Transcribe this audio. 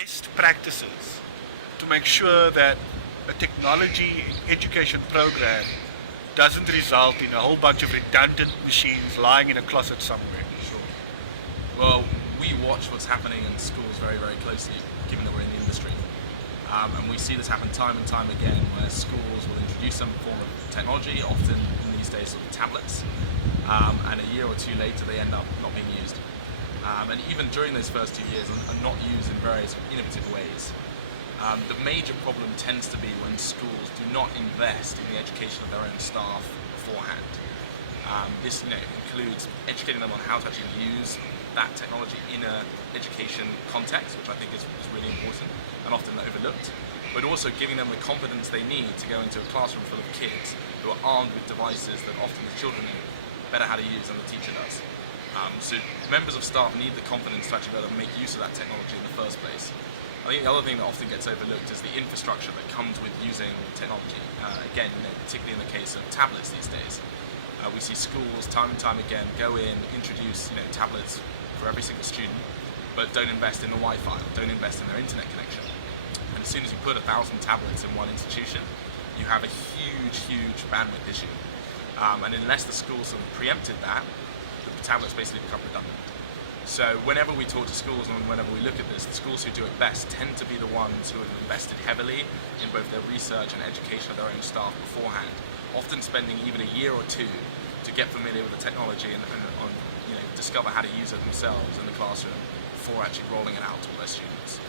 best practices to make sure that a technology education program doesn't result in a whole bunch of redundant machines lying in a closet somewhere? Sure. Well, we watch what's happening in schools very, very closely, given that we're in the industry. And we see this happen time and time again, where schools will introduce some form of technology, often in these days sort of tablets, and a year or two later they end up not being used. And even during those first 2 years are not used in various innovative ways. The major problem tends to be when schools do not invest in the education of their own staff beforehand. This includes educating them on how to actually use that technology in an education context, which I think is really important and often overlooked, but also giving them the confidence they need to go into a classroom full of kids who are armed with devices that often the children know better how to use than the teacher does. So members of staff need the confidence to actually be able to make use of that technology in the first place. I think the other thing that often gets overlooked is the infrastructure that comes with using technology. Again, particularly in the case of tablets these days. We see schools time and time again go in, introduce tablets for every single student, but don't invest in the Wi-Fi, don't invest in their internet connection. And as soon as you put 1,000 tablets in one institution, you have a huge bandwidth issue. And unless the school sort of preempted that, the tablets basically become redundant. So whenever we talk to schools and whenever we look at this, the schools who do it best tend to be the ones who have invested heavily in both their research and education of their own staff beforehand, often spending even a year or two to get familiar with the technology and discover how to use it themselves in the classroom before actually rolling it out to all their students.